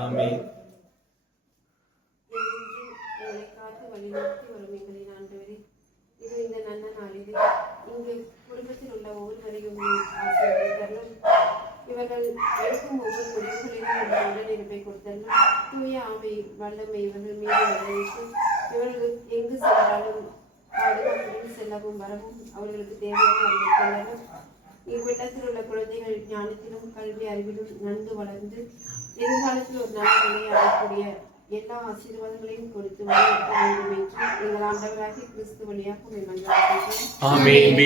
ஆமென். எங்களை காத்து வழிநடத்தி வரும் எங்களின் ஆண்டவரே, இது இந்த நல்ல நாளில் இங்கு குடும்பத்தில் உள்ள ஒவ்வொருவரையும் ஆசீர்வதித்தரலும். இவர்கள் எடுக்கும் ஒவ்வொரு முடிவுகளிலும் உள்ள உடனிருப்பை கொடுத்தரலும். தூய ஆமை வல்லமை இவர்கள் மீது வரவேற்று இவர்கள் எங்கு சென்றாலும் பாதுகாப்புடன் செல்லவும் வரவும் அவர்களுக்கு தேவையான அறிவித்தரலும். இவ்விடத்தில் உள்ள குழந்தைகள் ஞானத்திலும் கல்வி அறிவிலும் நன்கு வளர்ந்து எதிர்காலத்தில் ஒரு நல்ல நிலையை அடையக்கூடிய எல்லா ஆசீர்வாதங்களையும் கொடுத்து வேண்டும் என்று எங்கள் ஆண்டவராகிய கிறிஸ்து வழியாக ஆமென்.